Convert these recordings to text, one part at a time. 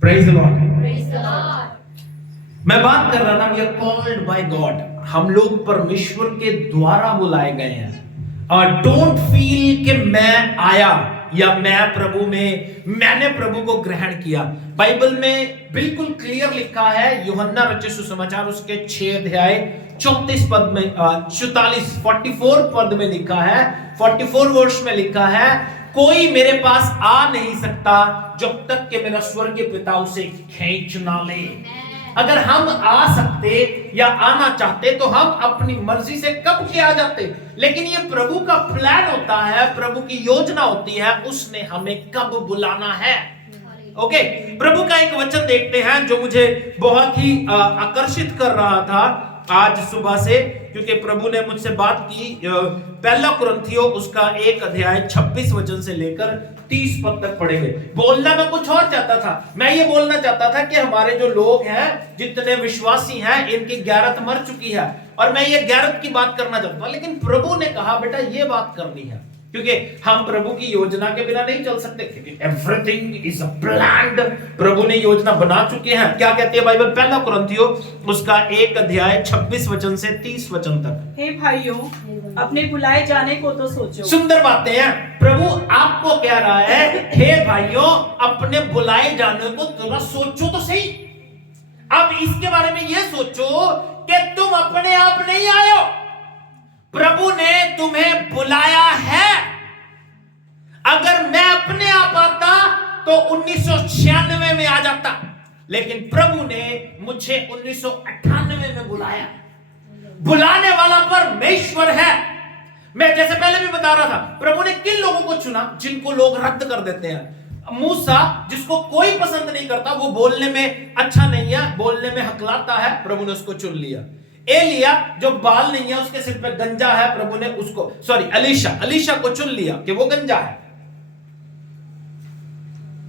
Praise the Lord. Praise the Lord. मैं बात कर रहा था, we are called by God, हम लोग परमेश्वर के द्वारा बुलाए गए हैं। डोंट फील कि मैं आया या मैं प्रभु में, मैंने प्रभु को ग्रहण किया। बाइबल में बिल्कुल क्लियर लिखा है, यूहन्ना रचित सुसमाचार उसके 6 अध्याय 34 पद में 44 पद में लिखा है, 44 वर्ष में लिखा है, कोई मेरे पास आ नहीं सकता जब तक कि मेरा स्वर्गीय पिता उसे खींच ना ले। अगर हम आ सकते या आना चाहते तो हम अपनी मर्जी से कब के आ जाते, लेकिन ये प्रभु का प्लान होता है, प्रभु की योजना होती है, उसने हमें कब बुलाना है। ओके, प्रभु का एक वचन देखते हैं जो मुझे बहुत ही आकर्षित कर रहा था आज सुबह से, क्योंकि प्रभु ने मुझसे बात की। पहला कुरिन्थियों उसका 1 अध्याय 26 वचन से लेकर 30 पद तक पढ़ेंगे। बोलना मैं कुछ और चाहता था, मैं ये बोलना चाहता था कि हमारे जो लोग हैं, जितने विश्वासी हैं, इनकी गैरत मर चुकी है, और मैं ये गैरत की बात करना चाहता था, लेकिन प्रभु ने कहा बेटा ये बात करनी है, क्योंकि हम प्रभु की योजना के बिना नहीं चल सकते, क्योंकि एवरीथिंग इज अ प्लान्ड। प्रभु ने योजना बना चुके हैं। क्या कहती है बाइबल? पहला कुरिन्थियों उसका 1 अध्याय 26 वचन से 30 वचन तक। हे भाइयों, अपने बुलाए जाने को तो सोचो। सुंदर बातें हैं। प्रभु आपको कह रहा है, हे भाइयों, अपने बुलाए जाने को थोड़ा सोचो तो सही। अब इसके बारे में यह सोचो कि तुम अपने आप नहीं आए हो, प्रभु ने तुम्हें बुलाया है। अगर मैं अपने आप आता तो 1996 में आ जाता, लेकिन प्रभु ने मुझे 1998 में बुलाया। बुलाने वाला परमेश्वर है। मैं जैसे पहले भी बता रहा था, प्रभु ने किन लोगों को चुना? जिनको लोग रद्द कर देते हैं। मूसा, जिसको कोई पसंद नहीं करता, वो बोलने में अच्छा नहीं है, बोलने में हकलाता है, प्रभु ने उसको चुन लिया। एलिया, जो बाल नहीं है, उसके सिर पे गंजा है, प्रभु ने उसको, अलीशा को चुन लिया कि वो गंजा है।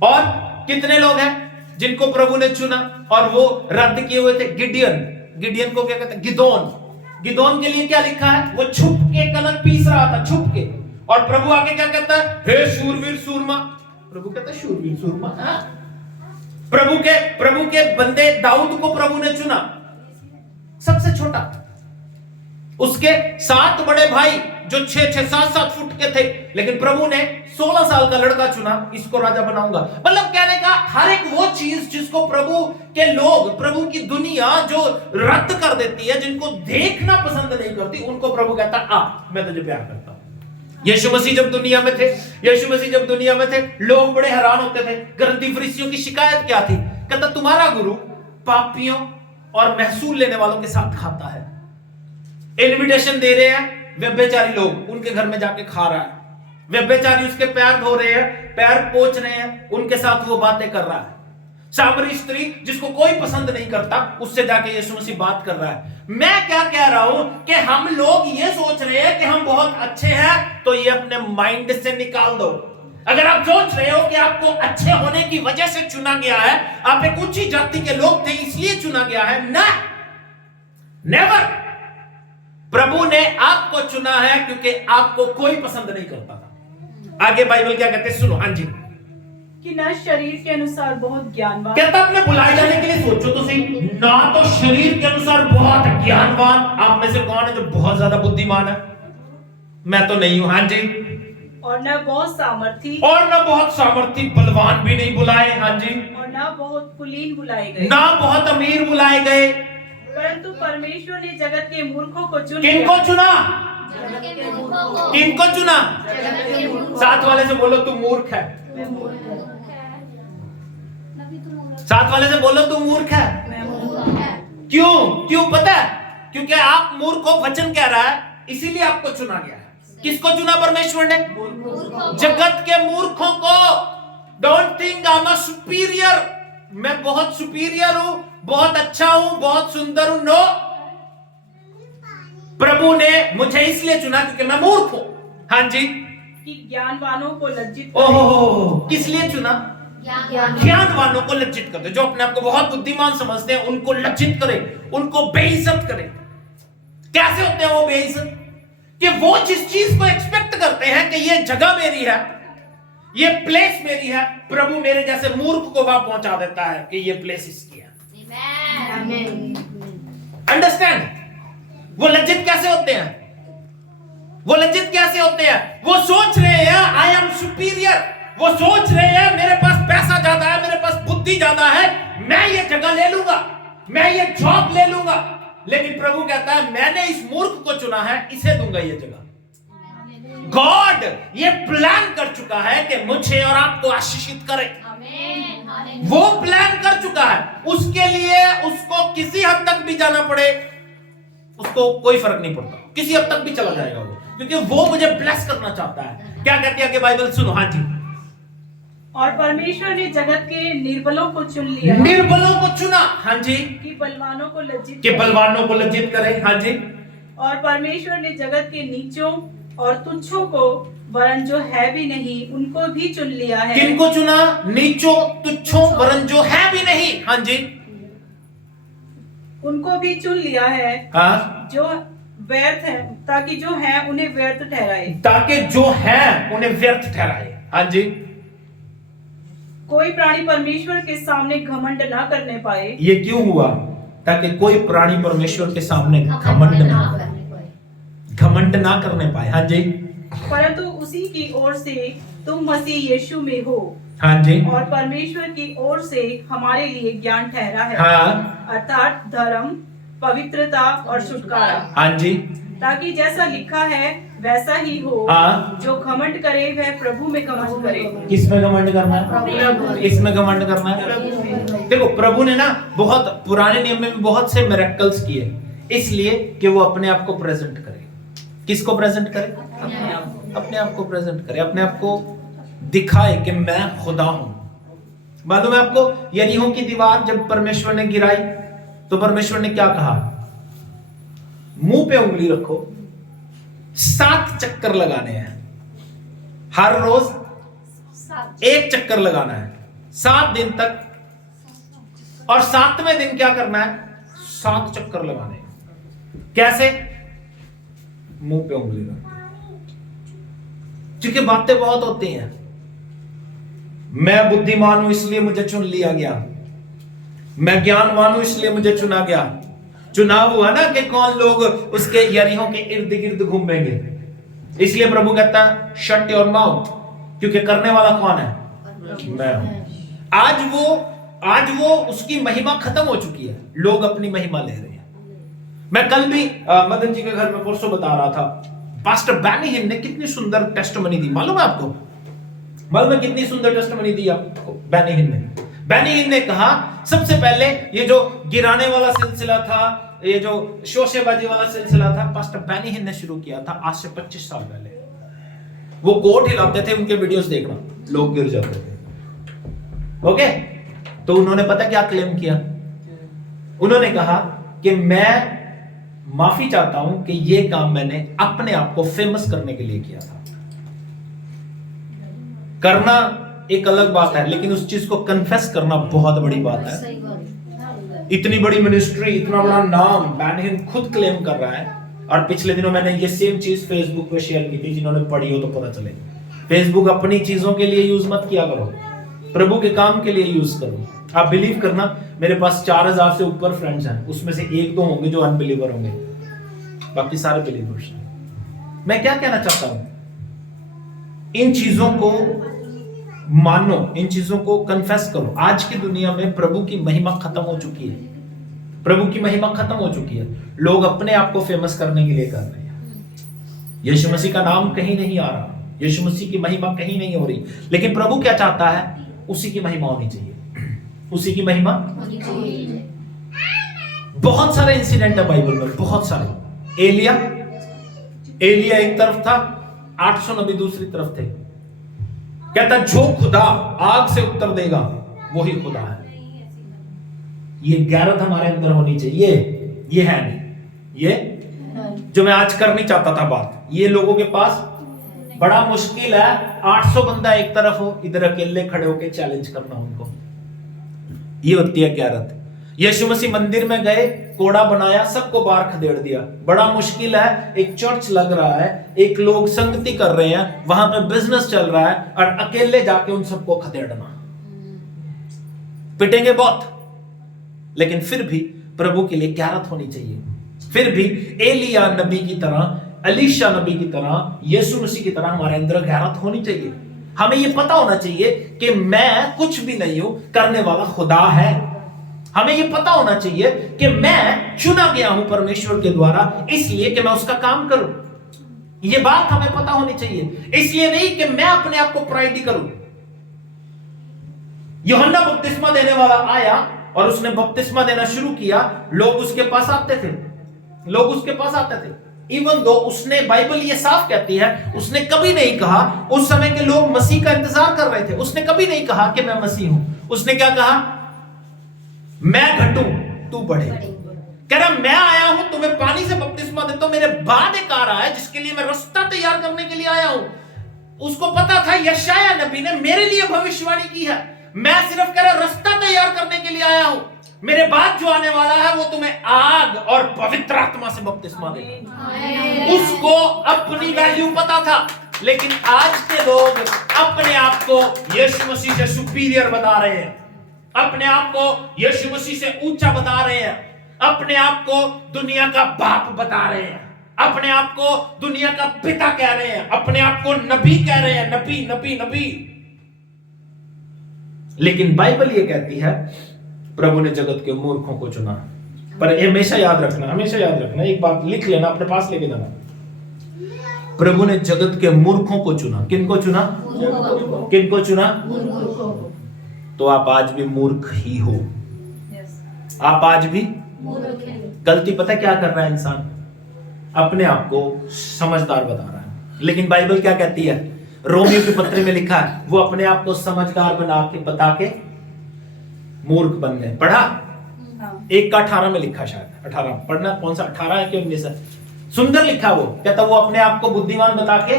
और कितने लोग हैं जिनको प्रभु ने चुना और वो रद्द किए हुए थे? गिडियन को क्या कहते हैं? गिदोन के लिए क्या लिखा है? वो छुप के कनक पीस रहा था, छुप के। और प्रभु आगे क्या कहता है? हे शूरवीर सूरमा। प्रभु कहता है शूरवीर सूरमा। प्रभु के बंदे दाऊद को प्रभु ने चुना, सबसे छोटा। उसके 7 बड़े भाई जो 6-6, 7-7 फुट के थे, लेकिन प्रभु ने 16 साल का लड़का चुना, इसको राजा बनाऊंगा। मतलब कहने का हर एक वो चीज जिसको प्रभु के लोग, प्रभु की दुनिया जो रद्द कर देती है, जिनको देखना पसंद नहीं करती, उनको प्रभु कहता आ, मैं तुझे प्यार करता हूं। यीशु मसीह जब दुनिया में थे, लोग बड़े हैरान होते थे। गंदी फरीसियों की शिकायत क्या थी? कहता तुम्हारा गुरु पापियों और महसूल लेने वालों के साथ खाता है। इनविटेशन दे रहे हैं व्यभिचारी लोग, उनके घर में जाके खा रहा है। व्यभिचारी उसके पैर धो रहे हैं, पैर पोंछ रहे हैं, उनके साथ वो बातें कर रहा है। सामरी स्त्री, जिसको कोई पसंद नहीं करता, उससे जाके यीशु मसीह बात कर रहा है। मैं क्या कह रहा हूं कि हम लोग ये सोच रहे हैं कि हम बहुत अच्छे हैं, तो ये अपने माइंड से निकाल दो। अगर आप सोच रहे हो कि आपको अच्छे होने की वजह से चुना गया है, आप एक ऊंची जाति के लोग थे इसलिए चुना गया है, ना, नेवर। प्रभु ने आपको चुना है क्योंकि आपको कोई पसंद नहीं करता था। आगे बाइबल क्या कहते हैं, सुनो। हाँ जी। कि न शरीर के अनुसार बहुत ज्ञानवान। कहता अपने बुलाए जाने के लिए सोचो तो सही, ना तो शरीर के अनुसार बहुत ज्ञानवान। आप में से कौन है जो बहुत ज्यादा बुद्धिमान है? मैं तो नहीं हूं। हाँ जी। और न बहुत सामर्थी, बलवान भी नहीं बुलाए। हाँ जी। और न बहुत कुलीन बुलाए गए, ना बहुत अमीर बुलाए गए, परंतु परमेश्वर ने जगत के मूर्खों को चुन किनको लिया। चुना? जगत के मूर्खों को। किनको चुना? जगत के मूर्खों को। साथ वाले से बोलो तू मूर्ख है। साथ वाले से बोलो तू मूर्ख है। क्यों पता है? क्योंकि आप मूर्ख हो, वचन कह रहा है, इसीलिए आपको चुना गया है। किसको चुना परमेश्वर ने? जगत के मूर्खों को। Don't think I am a superior, मैं बहुत सुपीरियर हूं, बहुत अच्छा हूं, बहुत सुंदर हूं। नो, प्रभु ने मुझे इसलिए चुना क्योंकि मैं मूर्ख हूं। हाँ जी। कि ज्ञानवानों को लज्जित करे। ओहो, किस लिए चुना? ज्ञानवानों को लज्जित कर दे। जो अपने आप को बहुत बुद्धिमान समझते हैं, उनको लज्जित करे, उनको बेइज्जत करे। कैसे होते हैं वो बेइज्जत? कि वो जिस चीज को एक्सपेक्ट करते हैं कि ये जगह मेरी है, ये प्लेस मेरी है, प्रभु मेरे जैसे मूर्ख को वहां पहुंचा देता है कि ये प्लेस इसकी है। अंडरस्टैंड? वो लज्जित कैसे होते हैं? वो लज्जित कैसे होते हैं? वो सोच रहे हैं आई एम सुपीरियर, वो सोच रहे हैं मेरे पास पैसा ज्यादा है, मेरे पास बुद्धि ज्यादा है, मैं ये जगह ले लूंगा, मैं ये जॉब ले लूंगा। लेकिन प्रभु कहता है मैंने इस मूर्ख को चुना है, इसे दूंगा ये जगह। गॉड ये प्लान कर चुका है कि मुझे और आपको आशीषित करे। वो प्लान कर चुका है, उसके लिए उसको किसी हद तक भी जाना पड़े उसको कोई फर्क नहीं पड़ता, किसी हद तक भी चला जाएगा वो, क्योंकि वो मुझे ब्लेस करना चाहता है। क्या कहती है कि बाइबल सुनो, हाँ जी। और परमेश्वर ने जगत के निर्बलों को चुन लिया, निर्बलों को चुना, हाँ जी, कि बलवानों को लज्जित कि बलवानों को लज्जित करे, हाँ जी। और परमेश्वर ने जगत के नीचों और तुच्छों को, वरन जो है भी नहीं, उनको भी चुन लिया है। किनको चुना? नीचों तुच्छों वरन जो है भी नहीं, हाँ जी, उनको भी चुन लिया है, हाँ, जो व्यर्थ है, ताकि जो है उन्हें व्यर्थ ठहराए। ताकि जो है उन्हें व्यर्थ ठहराए, हाँ जी। कोई प्राणी परमेश्वर के सामने घमंड ना करने पाए। ये क्यों हुआ? ताकि कोई प्राणी परमेश्वर के सामने घमंड ना करने पाए, हाँ जी। परंतु उसी की ओर से तुम मसीह यीशु में हो, हाँ जी, और परमेश्वर की ओर से हमारे लिए ज्ञान ठहरा है, हाँ, अर्थात धर्म, पवित्रता और छुटकारा। हाँ जी, ताकि जैसा लिखा है वैसा ही हो, हाँ। जो घमंड करे वह प्रभु में घमंड करे। किसमें घमंड करना है? इसमें घमंड करना है। देखो प्रभु ने ना बहुत पुराने नियम में बहुत से मिरेकल्स किए, इसलिए कि वो अपने आप को प्रेजेंट करे। किसको प्रेजेंट करे? अपने आप को प्रेजेंट करे, अपने आप को दिखाए कि मैं खुदा हूं। मालूम है आपको, यरीहो की दीवार जब परमेश्वर ने गिराई तो परमेश्वर ने क्या कहा? मुंह पे उंगली रखो, 7 चक्कर लगाने हैं, हर रोज 1 चक्कर लगाना है 7 दिन तक, और 7वें दिन क्या करना है? 7 चक्कर लगाने हैं। कैसे? मुंह पे उंगली रख, क्योंकि बातें बहुत होती हैं। मैं बुद्धिमान हूं इसलिए मुझे चुन लिया गया, मैं ज्ञानवान हूं इसलिए मुझे चुना गया। चुनाव हुआ ना कि कौन लोग उसके यरीहो के इर्द गिर्द घूमेंगे, इसलिए प्रभु कहता है शट योर माउथ, क्योंकि करने वाला कौन है? मैं हूं। आज वो उसकी महिमा खत्म हो चुकी है, लोग अपनी महिमा ले रहे हैं। मैं कल भी मदन जी के घर में परसों बता रहा था, पास्टर बैनी हिन ने कितनी सुंदर टेस्टिमनी दी। मालूम है आपको? मालूम है कितनी सुंदर टेस्टिमनी दी आपको बैनी हिन ने? बैनी हिन ने कहा सबसे पहले ये जो गिराने वाला सिलसिला था, ये जो शोशेबाजी वाला सिलसिला था, पास्टर बैनी हिन ने शुरू किया था आज से 25 साल पहले। वो कोट हिलाते थे, उनके वीडियोस देखना, लोग गिर जाते थे। ओके, तो उन्होंने पता क्या क्लेम किया? उन्होंने कहा कि मैं माफी चाहता हूं कि ये काम मैंने अपने आप को फेमस करने के लिए किया था। करना एक अलग बात है, लेकिन उस चीज को कन्फेस करना बहुत बड़ी बात है। इतनी बड़ी मिनिस्ट्री, इतना बड़ा नाम बैनी हिन खुद क्लेम कर रहा है, और पिछले दिनों मैंने ये सेम चीज फेसबुक पे शेयर की थी। जिन्होंने पढ़ी हो तो पता चले। फेसबुक अपनी चीजों के लिए यूज मत किया करो, प्रभु के काम के लिए यूज करो। आप बिलीव करना, मेरे पास 4000 से ऊपर फ्रेंड्स हैं, उसमें से 1-2 होंगे जो अनबिलीवर होंगे, बाकी सारे बिलीवर्स हैं। मैं क्या कहना चाहता हूं? इन चीजों को मानो, इन चीजों को कन्फेस करो। आज की दुनिया में प्रभु की महिमा खत्म हो चुकी है, प्रभु की महिमा खत्म हो चुकी है। लोग अपने आप को फेमस करने के लिए कर रहे हैं। यीशु मसीह का नाम कहीं नहीं आ रहा, यीशु मसीह की महिमा कहीं नहीं हो रही, लेकिन प्रभु क्या चाहता है? उसी की महिमा होनी चाहिए, उसी की महिमा। बहुत सारे इंसिडेंट है बाइबल में, बहुत सारे। एलिया एक तरफ था, 800 नबी दूसरी तरफ थे। कहता जो खुदा आग से उत्तर देगा वही खुदा है। ये गैरत हमारे अंदर होनी चाहिए। ये है नहीं, ये जो मैं आज कर नहीं चाहता था बात, ये लोगों के पास बड़ा मुश्किल है। 800 बंदा एक तरफ हो, इधर अकेले खड़े होकर चैलेंज करना उनको, ये होती है गैरत। यीशु मसीह मंदिर में गए, कोड़ा बनाया, सबको बाहर खदेड़ दिया। बड़ा मुश्किल है, एक चर्च लग रहा है, एक लोग संगति कर रहे हैं, वहां पे बिजनेस चल रहा है, और अकेले जाके उन सबको खदेड़ना। पिटेंगे बहुत, लेकिन फिर भी प्रभु के लिए गैरत होनी चाहिए। फिर भी एलिया नबी की तरह, अलीशा नबी की तरह, यीशु मसीह की तरह हमारे अंदर गैरत होनी चाहिए। हमें यह पता होना चाहिए कि मैं कुछ भी नहीं हूं, करने वाला खुदा है। हमें यह पता होना चाहिए कि मैं चुना गया हूं परमेश्वर के द्वारा, इसलिए कि मैं उसका काम करूं। यह बात हमें पता होनी चाहिए, इसलिए नहीं कि मैं अपने आप को प्राइडी करूं। यूहन्ना बपतिस्मा देने वाला आया और उसने बपतिस्मा देना शुरू किया, लोग उसके पास आते थे, लोग उसके पास आते थे। इवन दो उसने, बाइबल ये साफ कहती है, उसने कभी नहीं कहा, उस समय के लोग मसीह का इंतजार कर रहे थे, उसने कभी नहीं कहा कि मैं मसीह हूं। उसने क्या कहा? मैं घटूं तू बढ़े। कह रहा मैं आया हूं तुम्हें पानी से बपतिस्मा देता हूं, मेरे बाद एक आ रहा है जिसके लिए मैं रास्ता तैयार करने के लिए आया हूं। उसको पता था, यशाया नबी ने मेरे लिए भविष्यवाणी की है, मैं सिर्फ कह रहा रास्ता तैयार करने के लिए आया हूं, मेरे बाद जो आने वाला है वो तुम्हें आग और पवित्र आत्मा से बपतिस्मा देगा। उसको अपनी वैल्यू पता था, लेकिन आज के लोग अपने आप को यीशु मसीह से सुपीरियर बता रहे हैं, अपने आप को यीशु मसीह से ऊंचा बता रहे हैं, अपने आप को दुनिया का बाप बता रहे हैं, अपने आप को दुनिया का पिता कह रहे हैं, अपने आप को नबी कह रहे हैं, नबी नबी नबी। लेकिन बाइबल ये कहती है प्रभु ने जगत के मूर्खों को चुना। पर हमेशा याद रखना, हमेशा याद रखना, एक बात लिख लेना, अपने पास लेके जाना। प्रभु ने जगत के मूर्खों को चुना। किनको चुना? किनको चुना? तो आप आज भी मूर्ख ही हो। आप आज भी गलती, पता क्या कर रहा है इंसान? अपने आप को समझदार बता रहा है, लेकिन बाइबल क्या कहती है? रोमियो के पत्र में लिखा है, वो अपने आप को समझदार बता के मूर्ख बन गए। पढ़ा? 1:18 में लिखा, शायद 18 पढ़ना, कौन सा 18 है कि 19 है? सुंदर लिखा, वो कहता वो अपने आप को बुद्धिमान बता के।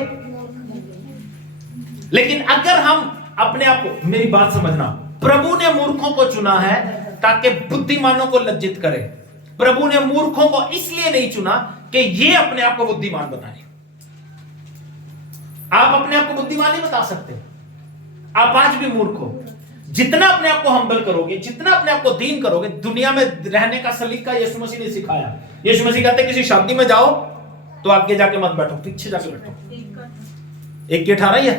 लेकिन अगर हम अपने आप को, मेरी बात समझना, प्रभु ने मूर्खों को चुना है ताकि बुद्धिमानों को लज्जित करे। प्रभु ने मूर्खों को इसलिए नहीं चुना कि ये अपने आप को बुद्धिमान बताए। आप अपने आप को बुद्धिमान नहीं बता सकते, आप आज भी मूर्ख हो। जितना अपने आप को हम्बल करोगे, जितना अपने आप को दीन करोगे, दुनिया में रहने का सलीका यीशु मसीह ने सिखाया। यीशु मसीह कहते किसी शादी में जाओ तो आगे जाके मत बैठो, पीछे जाके बैठो। 1:18 ही है,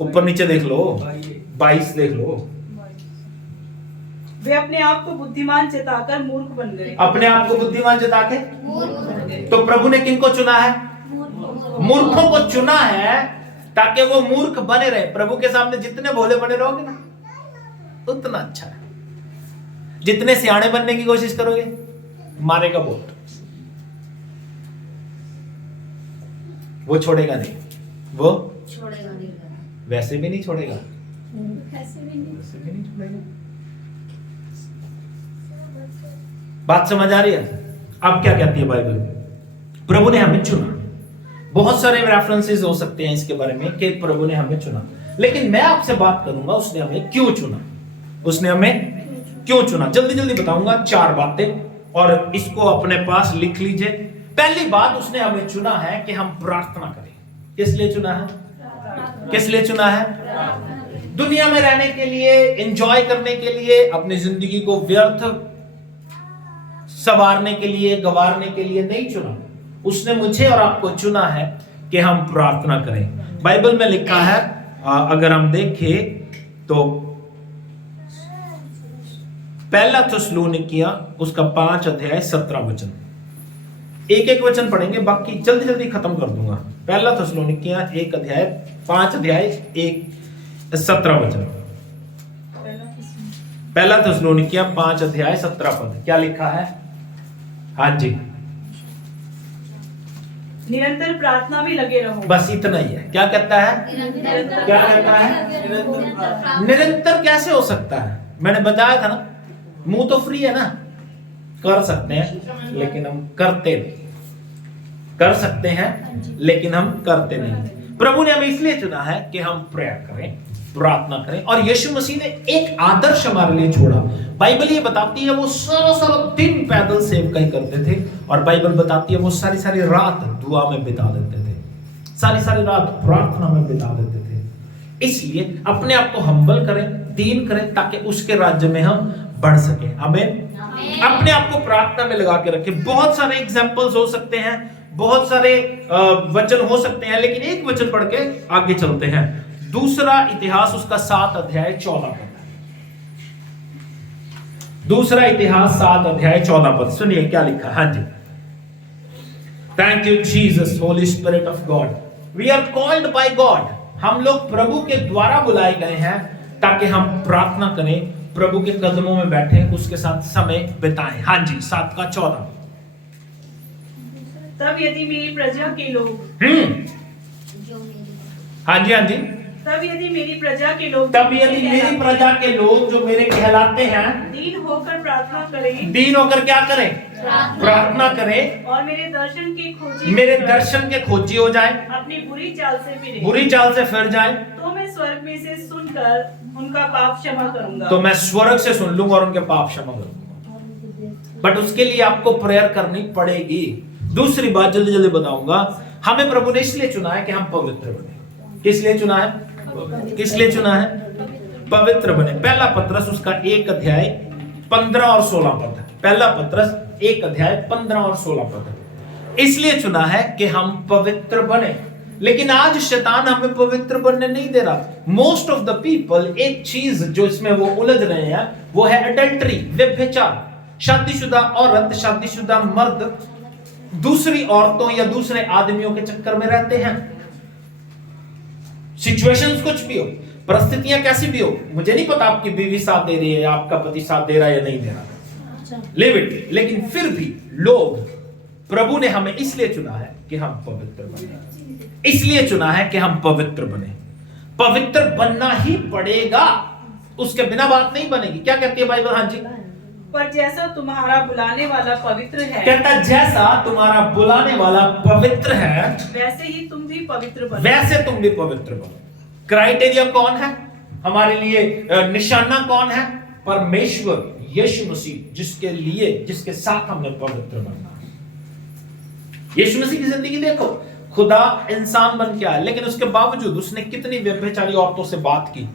ऊपर नीचे देख लो, 22 देख लो। वे अपने आप को बुद्धिमान जताकर मूर्ख बन गए। अपने आप को बुद्धिमान जता के, तो प्रभु ने किनको चुना है? मूर्खों को चुना है ताकि वो मूर्ख बने रहे। प्रभु के सामने जितने भोले बने रहोगे ना, उतना अच्छा है। जितने सियाने बनने की कोशिश करोगे, मारेगा बोट, वो छोड़ेगा नहीं, वो छोड़ेगा नहीं, वैसे भी नहीं छोड़ेगा, वैसे भी नहीं छोड़ेगा। बात समझ आ रही है? अब क्या कहती है बाइबल? प्रभु ने हमें चुना। बहुत सारे रेफरेंसेस हो सकते हैं इसके बारे में कि प्रभु ने हमें चुना, लेकिन मैं आपसे बात करूंगा उसने हमें क्यों चुना। उसने हमें क्यों चुना, जल्दी जल्दी बताऊंगा 4 बातें, और इसको अपने पास लिख लीजिए। पहली बात, उसने हमें चुना है कि हम प्रार्थना करें। किस लिए चुना है? किस लिए चुना है? दुनिया में रहने के लिए, एंजॉय करने के लिए, अपनी जिंदगी को व्यर्थ संवारने के लिए, गंवारने के लिए नहीं चुना। उसने मुझे और आपको चुना है कि हम प्रार्थना करें। बाइबल में लिखा है, अगर हम देखें तो 1 थिस्सलुनीकिया उसका 5 अध्याय 17 वचन, एक वचन पढ़ेंगे, बाकी जल्दी जल्दी खत्म कर दूंगा। 1 थिस्सलुनीकिया 1 अध्याय 5 अध्याय 17 वचन। 1 थिस्सलुनीकिया 5 अध्याय 17 पद क्या लिखा है? हाँ जी, निरंतर प्रार्थना में लगे रहो। बस इतना ही है। क्या कहता है? क्या कहता है? निरंतर कैसे हो सकता है? मैंने बताया था ना, मुंह तो फ्री है ना, कर सकते हैं लेकिन हम करते नहीं। कर सकते हैं लेकिन हम करते नहीं। प्रभु ने हमें इसलिए चुना है कि हम प्रेयर करें, प्रार्थना करें। और यीशु मसीह ने एक आदर्श हमारे लिए छोड़ा। बाइबल ये बताती है वो सारा दिन पैदल सेवकाई करते थे, और बाइबल बताती है वो सारी रात दुआ में बिता देते थे, सारी रात प्रार्थना में बिता देते थे। इसलिए अपने आप को हम्बल करें, दीन करें, ताकि उसके राज्य में हम बढ़ सके। आमीन। अपने आप को प्रार्थना में लगा के रखें। बहुत सारे एग्जाम्पल्स हो सकते हैं, बहुत सारे वचन हो सकते हैं, लेकिन एक वचन पढ़ के आगे चलते हैं। दूसरा इतिहास उसका 7 अध्याय 14 पद। दूसरा इतिहास 7 अध्याय 14 पद, सुनिए क्या लिखा। हाँ जी, thank you Jesus, holy spirit of God. We are called by God. हम लोग प्रभु के द्वारा बुलाए गए हैं ताकि हम प्रार्थना करें, प्रभु के कदमों में बैठे, उसके साथ समय बिताएं। हाँ जी, 7 का 14। तब यदि मेरी प्रजा के लोग जो मेरी हाँ जी, हाँ जी। तब यदि मेरी प्रजा के लोग तब यदि मेरी प्रजा के लोग जो मेरे कहलाते हैं दीन होकर प्रार्थना करें, दीन होकर क्या करें? प्रार्थना करें, और मेरे दर्शन के खोजी हो जाए, अपनी बुरी चाल से फिर जाए, तो मैं स्वर्ग में से सुनकर उनका पाप क्षमा करूंगा। तो मैं स्वर्ग से सुन लूंगा और उनके पाप क्षमा करूंगा। बट उसके लिए आपको प्रेयर करनी पड़ेगी। दूसरी बात जल्दी जल्दी बताऊंगा, हमें प्रभु ने इसलिए चुना है कि हम पवित्र बने। किस लिए चुना है? किस लिए चुना है? पवित्र बने। पहला पत्रस उसका 1 अध्याय 15 और 16 पद है। पहला पत्रस 1 अध्याय 15 और 16 पद है। इसलिए चुना है कि हम पवित्र बने। लेकिन आज शैतान हमें पवित्र बनने नहीं दे रहा। मोस्ट ऑफ द पीपल, एक चीज जो इसमें वो उलझ रहे हैं वो है अडल्टरी, व्यभिचार। शादीशुदा औरत, शादीशुदा मर्द दूसरी औरतों या दूसरे आदमियों के चक्कर में रहते हैं। सिचुएशंस कुछ भी हो, परिस्थितियां कैसी भी हो, मुझे नहीं पता आपकी बीवी साथ दे रही है, आपका पति साथ दे रहा है या नहीं दे रहा, लिव इट। लेकिन फिर भी लोग, प्रभु ने हमें इसलिए चुना है कि हम पवित्र बने। इसलिए चुना है कि हम पवित्र बने। पवित्र बनना ही पड़ेगा, उसके बिना बात नहीं बनेगी। क्या कहती है बाइबल? हाँ जी, पर जैसा तुम्हारा बुलाने वाला पवित्र है, कहता जैसा तुम्हारा बुलाने वाला पवित्र है, वैसे ही तुम भी पवित्र बनो। वैसे तुम भी पवित्र बनो। क्राइटेरिया कौन है हमारे लिए? निशाना कौन है? परमेश्वर यीशु मसीह, जिसके साथ हमने पवित्र बनना है। यीशु मसीह की जिंदगी देखो, खुदा इंसान बन के आया, लेकिन उसके बावजूद उसने कितनी व्यभिचारी औरतों से बात की,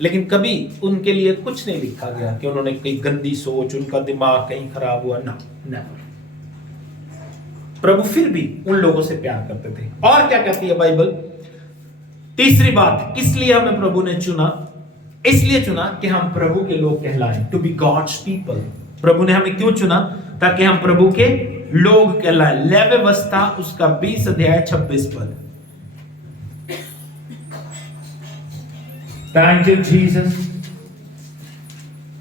लेकिन कभी उनके लिए कुछ नहीं लिखा गया कि उन्होंने कहीं गंदी सोच, उनका दिमाग कहीं खराब हुआ ना, नेवर। प्रभु फिर भी उन लोगों से प्यार करते थे। और क्या कहती है बाइबल? तीसरी बात, किस लिए हमें प्रभु ने चुना? इसलिए चुना कि हम प्रभु के लोग कहलाएं, टू बी गॉड्स पीपल। प्रभु ने हमें क्यों चुना? ताकि हम प्रभु के लोग कहलाएं। लेवी व्यवस्था उसका 20 अध्याय 26 पद। Thank you, Jesus.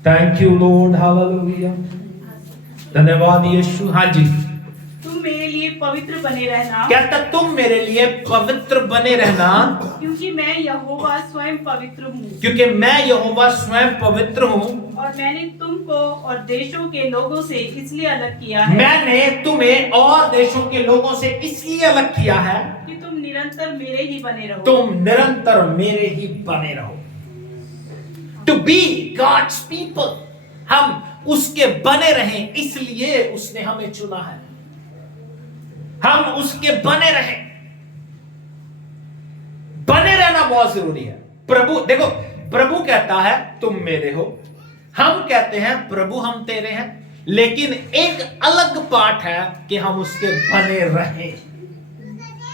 Thank you, Lord. Hallelujah. धन्यवाद यीशु। हाँ जी, तुम मेरे लिए पवित्र बने रहना। कहता तुम मेरे लिए पवित्र बने रहना, क्योंकि मैं यहोवा स्वयं पवित्र हूँ। क्योंकि मैं यहोवा स्वयं पवित्र हूँ। और मैंने तुमको और देशों के लोगों से इसलिए अलग किया है, मैंने तुम्हें और देशों के लोगों से इसलिए अलग किया है कि तुम निरंतर मेरे ही बने रहो। तुम निरंतर मेरे ही बने रहो। टू बी गॉड्स पीपल, हम उसके बने रहें, इसलिए उसने हमें चुना है। हम उसके बने रहें। बने रहना बहुत जरूरी है। प्रभु देखो, प्रभु कहता है तुम मेरे हो, हम कहते हैं प्रभु हम तेरे हैं, लेकिन एक अलग पार्ट है कि हम उसके बने रहें।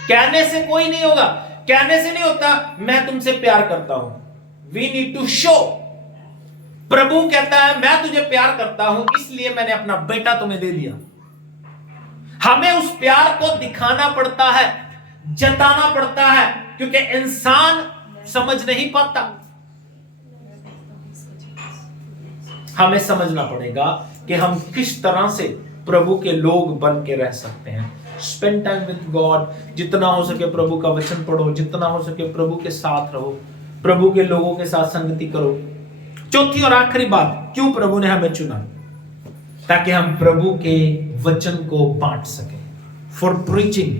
कहने से कोई नहीं होगा, कहने से नहीं होता मैं तुमसे प्यार करता हूं। We need to show. प्रभु कहता है मैं तुझे प्यार करता हूं, इसलिए मैंने अपना बेटा तुम्हें दे दिया। हमें उस प्यार को दिखाना पड़ता है, जताना पड़ता है, क्योंकि इंसान समझ नहीं पाता। हमें समझना पड़ेगा कि हम किस तरह से प्रभु के लोग बन के रह सकते हैं। Spend time with God. जितना हो सके प्रभु का वचन पढ़ो, जितना हो सके प्रभु के साथ रहो, प्रभु के लोगों के साथ संगति करो। चौथी और आखिरी बात, क्यों प्रभु ने हमें चुना? ताकि हम प्रभु के वचन को बांट सकें। For preaching.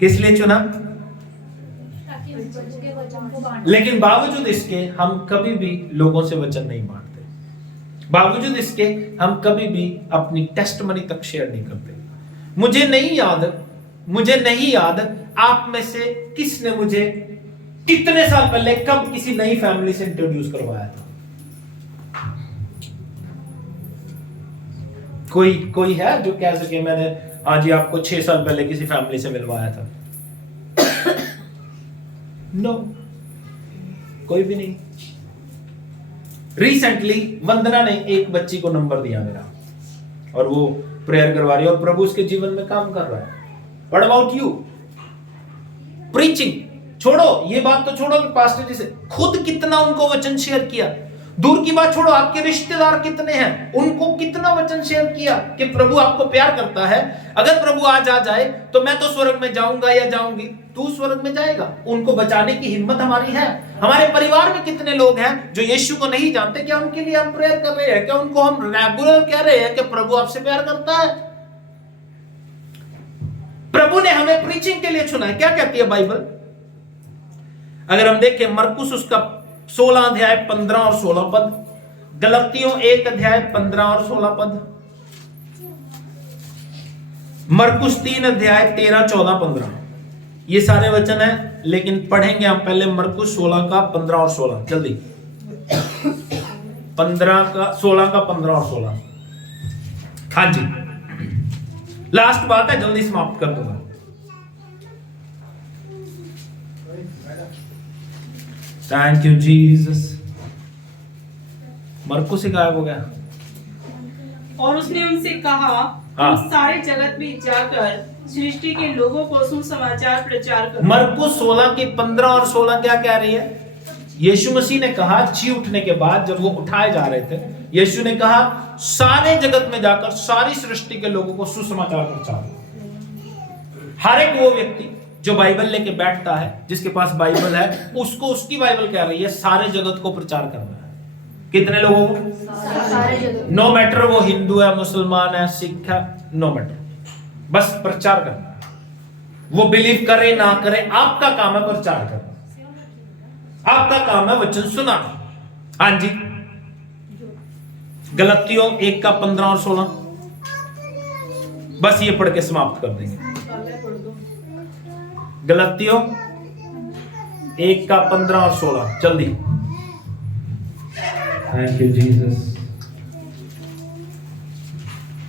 किस लिए चुना? ताकि उस प्रभु के वचन को बांट। लेकिन बावजूद इसके हम कभी भी लोगों से वचन नहीं बांटते। बावजूद इसके हम कभी भी अपनी टेस्टमनी तक शेयर नहीं करते। मुझे नहीं याद आप में से किसने मुझे कितने साल पहले कब किसी नई फैमिली से इंट्रोड्यूस करवाया था? कोई है जो कह सके मैंने आज ही आपको 6 साल पहले किसी फैमिली से मिलवाया था? नो, कोई भी नहीं। रिसेंटली वंदना ने एक बच्ची को नंबर दिया मेरा, और वो प्रेयर करवा रही है और प्रभु उसके जीवन में काम कर रहा है। What about you? प्रीचिंग छोड़ो, ये बात तो छोड़ो कि पास्टर जी से खुद कितना उनको वचन शेयर किया। दूर की बात छोड़ो, आपके रिश्तेदार कितने हैं, उनको कितना वचन शेयर किया कि प्रभु आपको प्यार करता है। अगर प्रभु आज आ जाए तो मैं तो स्वर्ग में जाऊंगा या जाऊंगी, तू स्वर्ग में जाएगा। उनको बचाने की हिम्मत हमारी है। हमारे परिवार में कितने लोग हैं जो यीशु को नहीं जानते? क्या उनके लिए हम प्रेयर कर रहे हैं? क्या उनको हम रेगुलर कह रहे हैं कि प्रभु आपसे प्यार करता है? प्रभु ने हमें प्रीचिंग के लिए चुना है। क्या कहती है बाइबल? अगर हम देखें मरकुस उसका 16 अध्याय 15 और 16 पद, गलतियों 1 अध्याय 15 और 16 पद, मरकुस 3 अध्याय 13, 14, 15। ये सारे वचन है, लेकिन पढ़ेंगे हम पहले मरकुस 16 का 15 और 16। जल्दी 15 का 16 का 15 और 16। हाँ जी, लास्ट बात है, जल्दी समाप्त कर दूंगा। Thank you Jesus. मरकुस से गायब हो गया। और उसने उनसे कहा, तुम सारे जगत में जाकर सृष्टि के लोगों को सुसमाचार प्रचार करो। मरकुस 16 की 15 और 16 क्या कह रही है? यीशु मसीह ने कहा जी उठने के बाद, जब वो उठाए जा रहे थे, यीशु ने कहा सारे जगत में जाकर सारी सृष्टि के लोगों को सुसमाचार प्रचार करो। हर एक वो व्यक्ति जो बाइबल लेके बैठता है, जिसके पास बाइबल है, उसको उसकी बाइबल कह रही है सारे जगत को प्रचार करना है। कितने लोगों को? सारे जगत। नो मैटर वो हिंदू है, मुसलमान है, सिख है, नो मैटर, बस प्रचार करना है। वो बिलीव करे ना करे, आपका काम है प्रचार करना, आपका काम है वचन सुनाना। हाँ जी, गलतियों 1 का 15 और 16, बस ये पढ़ के समाप्त कर देंगे। गलतियों 1 का 15 और 16, जल्दी। Thank you Jesus.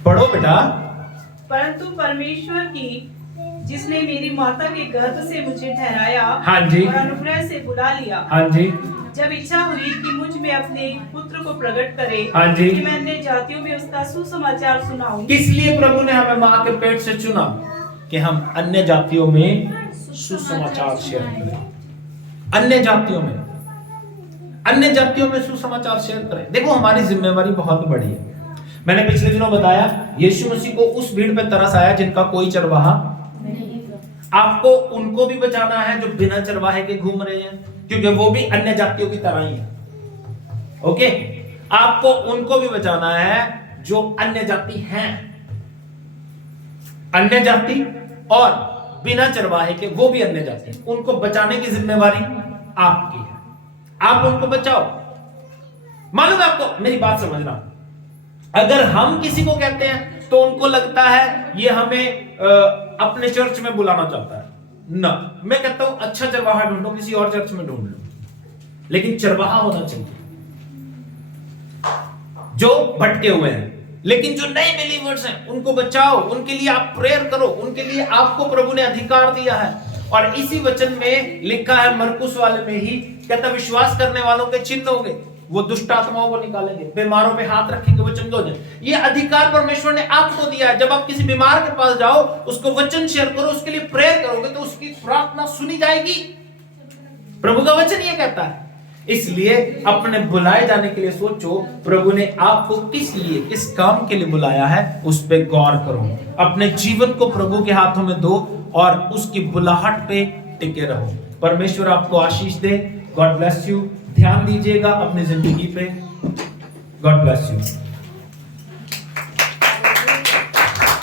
पढ़ो बेटा। परंतु परमेश्वर की, जिसने मेरी माता के गर्भ से मुझे ठहराया, हाँ जी, और अनुग्रह से बुला लिया, हाँ जी, जब इच्छा हुई कि मुझ में अपने पुत्र को प्रकट करे, हाँ जी, कि मैं अन्य जातियों में उसका सुसमाचार सुनाऊं। किस लिए प्रभु ने हमें मां के पेट से चुना? कि हम अन्य जातियों में सुसमाचार शेयर करें। अन्य जातियों में सुसमाचार शेयर करें। देखो, हमारी जिम्मेवारी बहुत बड़ी है। मैंने पिछले दिनों बताया, यीशु मसीह को उस भीड़ पे तरस आया जिनका कोई चरवाहा नहीं। आपको उनको भी बचाना है जो बिना चरवाहे के घूम रहे हैं, क्योंकि वो भी अन्य जातियों की तरह ही है। ओके, आपको उनको भी बचाना है जो अन्य जाति हैं। अन्य जाति और बिना चरवाहे के, वो भी अन्य जाति, उनको बचाने की जिम्मेवारी आपकी है। आप उनको बचाओ। मालूम है आपको, मेरी बात समझना, अगर हम किसी को कहते हैं तो उनको लगता है ये हमें अपने चर्च में बुलाना चाहता है ना। मैं कहता हूं अच्छा चरवाहा ढूंढो, किसी और चर्च में ढूंढ लो, लेकिन चरवाहा होना चाहिए जो भटके हुए हैं। लेकिन जो नए बिलीवर्स हैं उनको बचाओ, उनके लिए आप प्रेयर करो, उनके लिए आपको प्रभु ने अधिकार दिया है। और इसी वचन में लिखा है, मरकुस वाले में ही कहता, विश्वास करने वालों के चिन्ह होंगे, वो दुष्ट आत्माओं को निकालेंगे, बीमारों पे हाथ रखेंगे, वचन दो। ये अधिकार परमेश्वर ने आपको दिया है। जब आप किसी बीमार के पास जाओ, उसको वचन शेयर करो, उसके लिए प्रेयर करोगे तो उसकी प्रार्थना सुनी जाएगी। प्रभु का वचन ये कहता है। इसलिए अपने बुलाए जाने के लिए सोचो, प्रभु ने आपको किस लिए, किस काम के लिए बुलाया है, उस पे गौर करो। अपने जीवन को प्रभु के हाथों में दो और उसकी बुलाहट पे टिके रहो। परमेश्वर आपको आशीष दे। God bless you. ध्यान दीजिएगा अपनी जिंदगी पे। God bless you.